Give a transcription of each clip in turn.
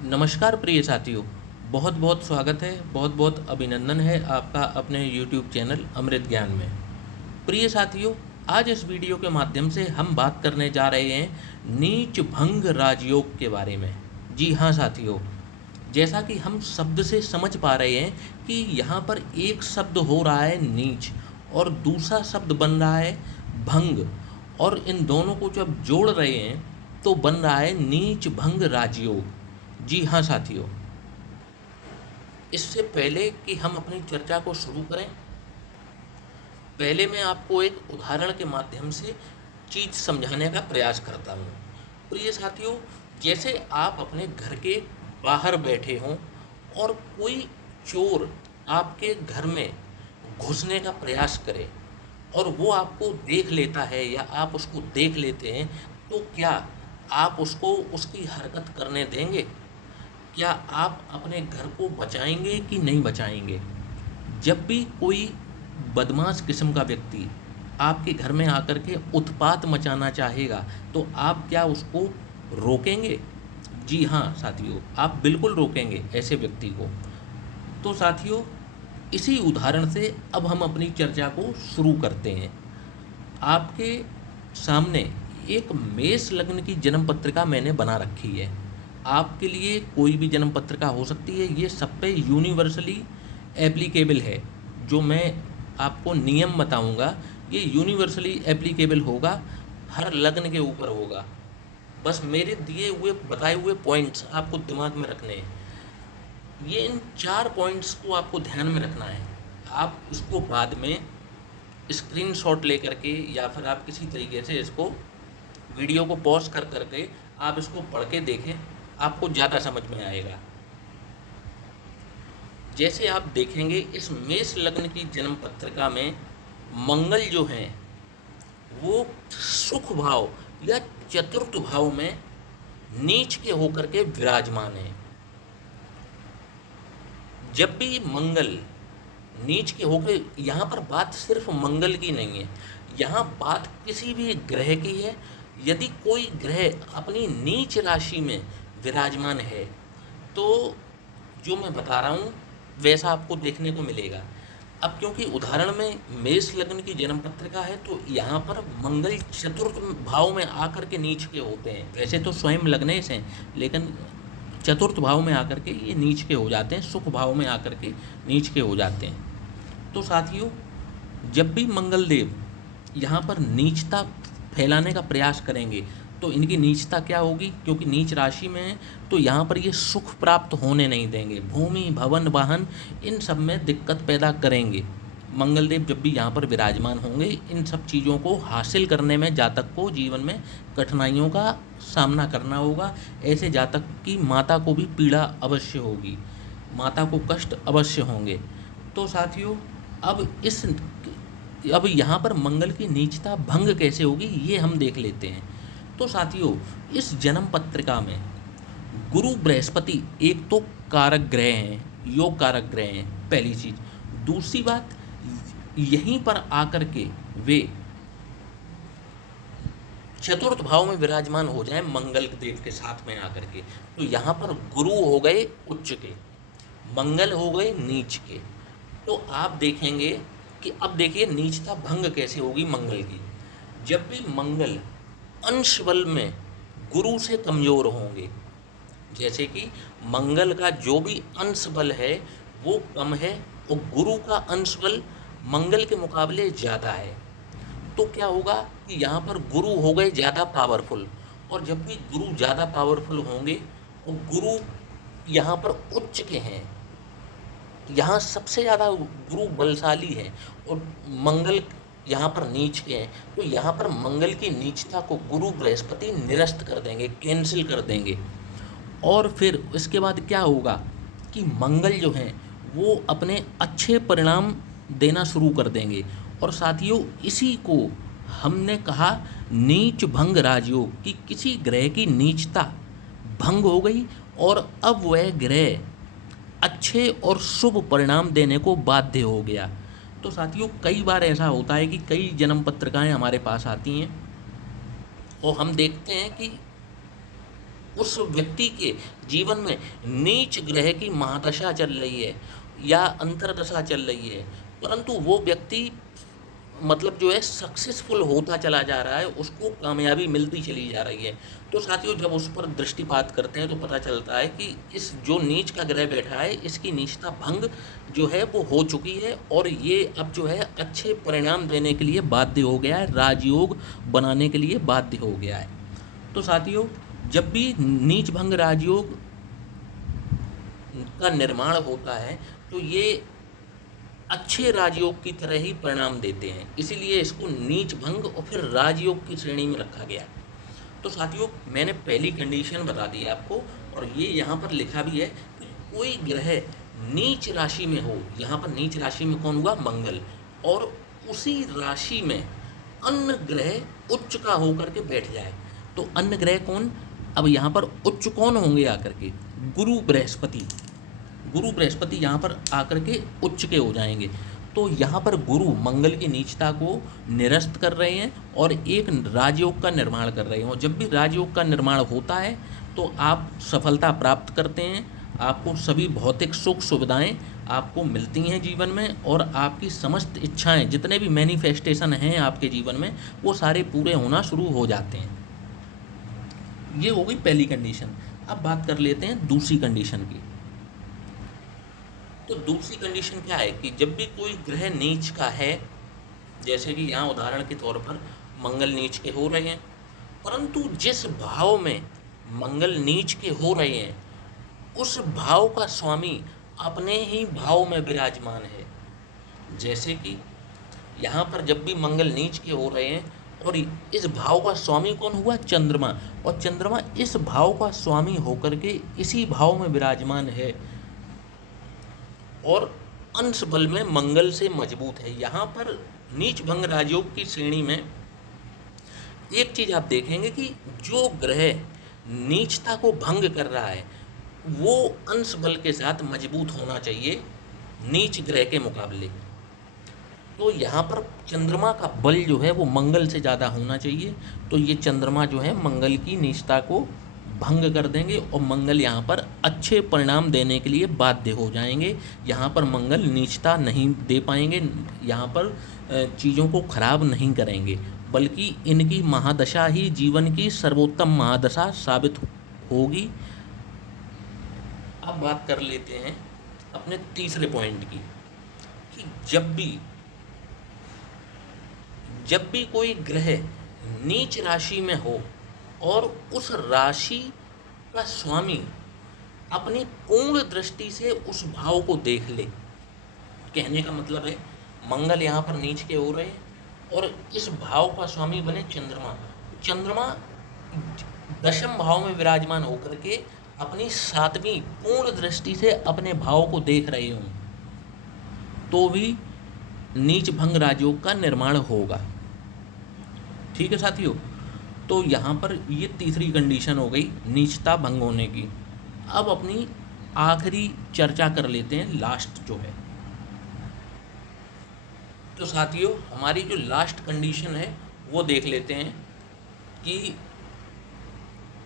नमस्कार प्रिय साथियों। बहुत बहुत स्वागत है, बहुत बहुत अभिनंदन है आपका अपने YouTube चैनल अमृत ज्ञान में। प्रिय साथियों, आज इस वीडियो के माध्यम से हम बात करने जा रहे हैं नीच भंग राजयोग के बारे में। जी हाँ साथियों, जैसा कि हम शब्द से समझ पा रहे हैं कि यहाँ पर एक शब्द हो रहा है नीच और दूसरा शब्द बन रहा है भंग, और इन दोनों को जब जोड़ रहे हैं तो बन रहा है नीच भंग राजयोग। जी हाँ साथियों, इससे पहले कि हम अपनी चर्चा को शुरू करें, पहले मैं आपको एक उदाहरण के माध्यम से चीज़ समझाने का प्रयास करता हूँ। प्रिय साथियों, जैसे आप अपने घर के बाहर बैठे हों और कोई चोर आपके घर में घुसने का प्रयास करे और वो आपको देख लेता है या आप उसको देख लेते हैं, तो क्या आप उसको उसकी हरकत करने देंगे? क्या आप अपने घर को बचाएंगे कि नहीं बचाएंगे? जब भी कोई बदमाश किस्म का व्यक्ति आपके घर में आकर के उत्पात मचाना चाहेगा, तो आप क्या उसको रोकेंगे? जी हाँ साथियों, आप बिल्कुल रोकेंगे ऐसे व्यक्ति को। तो साथियों, इसी उदाहरण से अब हम अपनी चर्चा को शुरू करते हैं। आपके सामने एक मेष लग्न की जन्म पत्रिका मैंने बना रखी है। आपके लिए कोई भी जन्म पत्रिका हो सकती है, ये सब पे यूनिवर्सली एप्लीकेबल है। जो मैं आपको नियम बताऊंगा ये यूनिवर्सली एप्लीकेबल होगा, हर लग्न के ऊपर होगा। बस मेरे दिए हुए बताए हुए पॉइंट्स आपको दिमाग में रखने हैं। ये इन 4 पॉइंट्स को आपको ध्यान में रखना है। आप इसको बाद में स्क्रीनशॉट लेकर के या फिर आप किसी तरीके से इसको वीडियो को पॉज कर करके आप इसको पढ़ के देखें, आपको ज़्यादा समझ में आएगा। जैसे आप देखेंगे इस मेष लग्न की जन्म पत्रिका में मंगल जो हैं वो सुख भाव या चतुर्थ भाव में नीच के होकर के विराजमान है। जब भी मंगल नीच के होकर, यहाँ पर बात सिर्फ मंगल की नहीं है, यहाँ बात किसी भी ग्रह की है। यदि कोई ग्रह अपनी नीच राशि में विराजमान है तो जो मैं बता रहा हूँ वैसा आपको देखने को मिलेगा। अब क्योंकि उदाहरण में मेष लग्न की जन्म पत्रिका है तो यहाँ पर मंगल चतुर्थ भाव में आकर के नीच के होते हैं। वैसे तो स्वयं लग्नेश हैं, लेकिन चतुर्थ भाव में आकर के ये नीच के हो जाते हैं, सुख भाव में आकर के नीच के हो जाते हैं। तो साथियों, जब भी मंगल देव यहाँ पर नीचता फैलाने का प्रयास करेंगे तो इनकी नीचता क्या होगी? क्योंकि नीच राशि में है तो यहाँ पर ये सुख प्राप्त होने नहीं देंगे। भूमि, भवन, वाहन, इन सब में दिक्कत पैदा करेंगे। मंगल देव जब भी यहाँ पर विराजमान होंगे, इन सब चीज़ों को हासिल करने में जातक को जीवन में कठिनाइयों का सामना करना होगा। ऐसे जातक की माता को भी पीड़ा अवश्य होगी, माता को कष्ट अवश्य होंगे। तो साथियों, अब यहाँ पर मंगल की नीचता भंग कैसे होगी ये हम देख लेते हैं। तो साथियों, इस जन्म पत्रिका में गुरु बृहस्पति एक तो कारक ग्रह हैं, योग कारक ग्रह हैं, पहली चीज। दूसरी बात, यहीं पर आकर के वे चतुर्थ भाव में विराजमान हो जाए मंगल देव के साथ में आकर के, तो यहाँ पर गुरु हो गए उच्च के, मंगल हो गए नीच के। तो आप देखेंगे कि अब देखिए नीचता भंग कैसे होगी मंगल की। जब भी मंगल अंश बल में गुरु से कमज़ोर होंगे, जैसे कि मंगल का जो भी अंश बल है वो कम है और गुरु का अंश बल मंगल के मुकाबले ज़्यादा है, तो क्या होगा कि यहाँ पर गुरु हो गए ज़्यादा पावरफुल। और जब भी गुरु ज़्यादा पावरफुल होंगे और गुरु यहाँ पर उच्च के हैं, यहाँ सबसे ज़्यादा गुरु बलशाली है और मंगल यहाँ पर नीच के हैं, तो यहाँ पर मंगल की नीचता को गुरु बृहस्पति निरस्त कर देंगे, कैंसिल कर देंगे। और फिर इसके बाद क्या होगा कि मंगल जो हैं वो अपने अच्छे परिणाम देना शुरू कर देंगे। और साथियों, इसी को हमने कहा नीच भंग राजयोग, कि किसी ग्रह की नीचता भंग हो गई और अब वह ग्रह अच्छे और शुभ परिणाम देने को बाध्य हो गया। तो साथियों, कई बार ऐसा होता है कि कई जन्म पत्रिकाएं हमारे पास आती हैं और हम देखते हैं कि उस व्यक्ति के जीवन में नीच ग्रह की महादशा चल रही है या अंतरदशा चल रही है, परंतु वो व्यक्ति मतलब जो है सक्सेसफुल होता चला जा रहा है, उसको कामयाबी मिलती चली जा रही है। तो साथियों, जब उस पर दृष्टिपात करते हैं तो पता चलता है कि इस जो नीच का ग्रह बैठा है, इसकी नीचता भंग जो है वो हो चुकी है और ये अब जो है अच्छे परिणाम देने के लिए बाध्य हो गया है, राजयोग बनाने के लिए बाध्य हो गया है। तो साथियों, जब भी नीच भंग राजयोग का निर्माण होता है तो ये अच्छे राजयोग की तरह ही परिणाम देते हैं, इसीलिए इसको नीच भंग और फिर राजयोग की श्रेणी में रखा गया। तो साथियों, मैंने पहली कंडीशन बता दी आपको और ये यहाँ पर लिखा भी है कि कोई ग्रह नीच राशि में हो, यहाँ पर नीच राशि में कौन हुआ? मंगल, और उसी राशि में अन्य ग्रह उच्च का होकर के बैठ जाए। तो अन्य ग्रह कौन? अब यहाँ पर उच्च कौन होंगे आकर के? गुरु बृहस्पति। गुरु बृहस्पति यहाँ पर आकर के उच्च के हो जाएंगे। तो यहाँ पर गुरु मंगल की नीचता को निरस्त कर रहे हैं और एक राजयोग का निर्माण कर रहे हैं। और जब भी राजयोग का निर्माण होता है तो आप सफलता प्राप्त करते हैं, आपको सभी भौतिक सुख सुविधाएं आपको मिलती हैं जीवन में, और आपकी समस्त इच्छाएं, जितने भी मैनिफेस्टेशन हैं आपके जीवन में, वो सारे पूरे होना शुरू हो जाते हैं। ये हो गई पहली कंडीशन। अब बात कर लेते हैं दूसरी कंडीशन की। तो दूसरी कंडीशन क्या है कि जब भी कोई ग्रह नीच का है, जैसे कि यहाँ उदाहरण के तौर पर मंगल नीच के हो रहे हैं, परंतु जिस भाव में मंगल नीच के हो रहे हैं उस भाव का स्वामी अपने ही भाव में विराजमान है। जैसे कि यहाँ पर जब भी मंगल नीच के हो रहे हैं और इस भाव का स्वामी कौन हुआ? चंद्रमा। और चंद्रमा इस भाव का स्वामी होकर के इसी भाव में विराजमान है और अंश बल में मंगल से मजबूत है। यहाँ पर नीच भंग राजयोग की श्रेणी में एक चीज आप देखेंगे कि जो ग्रह नीचता को भंग कर रहा है वो अंश बल के साथ मजबूत होना चाहिए नीच ग्रह के मुकाबले। तो यहाँ पर चंद्रमा का बल जो है वो मंगल से ज़्यादा होना चाहिए। तो ये चंद्रमा जो है मंगल की नीचता को भंग कर देंगे और मंगल यहाँ पर अच्छे परिणाम देने के लिए बाध्य हो जाएंगे। यहाँ पर मंगल नीचता नहीं दे पाएंगे, यहाँ पर चीज़ों को खराब नहीं करेंगे, बल्कि इनकी महादशा ही जीवन की सर्वोत्तम महादशा साबित होगी। अब बात कर लेते हैं अपने तीसरे पॉइंट की कि जब भी कोई ग्रह नीच राशि में हो और उस राशि का स्वामी अपनी पूर्ण दृष्टि से उस भाव को देख ले। कहने का मतलब है मंगल यहाँ पर नीच के हो रहे हैं और इस भाव का स्वामी बने चंद्रमा। चंद्रमा दशम भाव में विराजमान होकर के अपनी सातवीं पूर्ण दृष्टि से अपने भाव को देख रहे हों तो भी नीच भंग राजयोग का निर्माण होगा। ठीक है साथियों, तो यहाँ पर ये तीसरी कंडीशन हो गई नीचता भंग होने की। अब अपनी आखिरी चर्चा कर लेते हैं, लास्ट जो है। तो साथियों, हमारी जो लास्ट कंडीशन है वो देख लेते हैं कि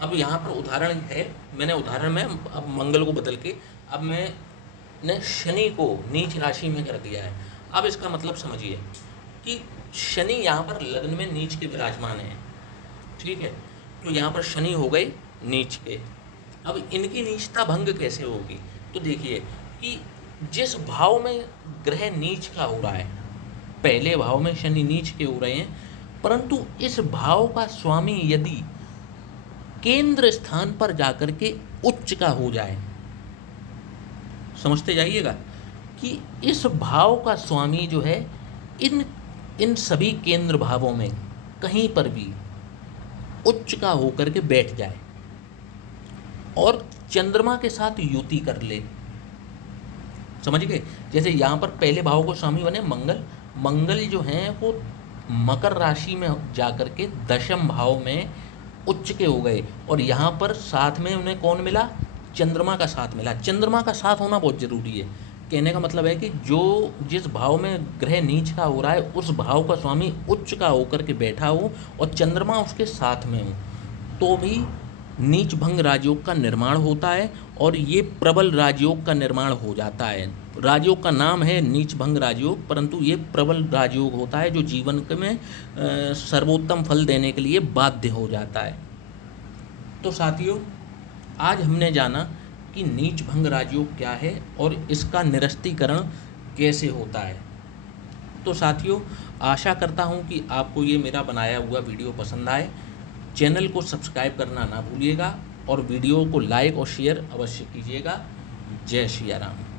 अब यहाँ पर उदाहरण है, मैंने उदाहरण में अब मंगल को बदल के अब मैंने शनि को नीच राशि में कर दिया है। अब इसका मतलब समझिए कि शनि यहाँ पर लग्न में नीच के विराजमान है। ठीक है, तो यहाँ पर शनि हो गए नीच के। अब इनकी नीचता भंग कैसे होगी? तो देखिए कि जिस भाव में ग्रह नीच का हो रहा है, पहले भाव में शनि नीच के हो रहे हैं, परंतु इस भाव का स्वामी यदि केंद्र स्थान पर जाकर के उच्च का हो जाए, समझते जाइएगा कि इस भाव का स्वामी जो है इन सभी केंद्र भावों में कहीं पर भी उच्च का होकर के बैठ जाए और चंद्रमा के साथ युति कर ले। समझ गए? जैसे यहाँ पर पहले भाव को स्वामी बने मंगल, मंगल जो हैं वो मकर राशि में जाकर के दशम भाव में उच्च के हो गए और यहाँ पर साथ में उन्हें कौन मिला? चंद्रमा का साथ मिला। चंद्रमा का साथ होना बहुत ज़रूरी है। कहने का मतलब है कि जो जिस भाव में ग्रह नीच का हो रहा है उस भाव का स्वामी उच्च का होकर के बैठा हो और चंद्रमा उसके साथ में हो तो भी नीच भंग राजयोग का निर्माण होता है और ये प्रबल राजयोग का निर्माण हो जाता है। राजयोग का नाम है नीच भंग राजयोग, परंतु ये प्रबल राजयोग होता है जो जीवन में सर्वोत्तम फल देने के लिए बाध्य हो जाता है। तो साथियों, आज हमने जाना कि नीच भंग राजयोग क्या है और इसका निरस्तीकरण कैसे होता है। तो साथियों, आशा करता हूँ कि आपको ये मेरा बनाया हुआ वीडियो पसंद आए। चैनल को सब्सक्राइब करना ना भूलिएगा और वीडियो को लाइक और शेयर अवश्य कीजिएगा। जय श्री राम।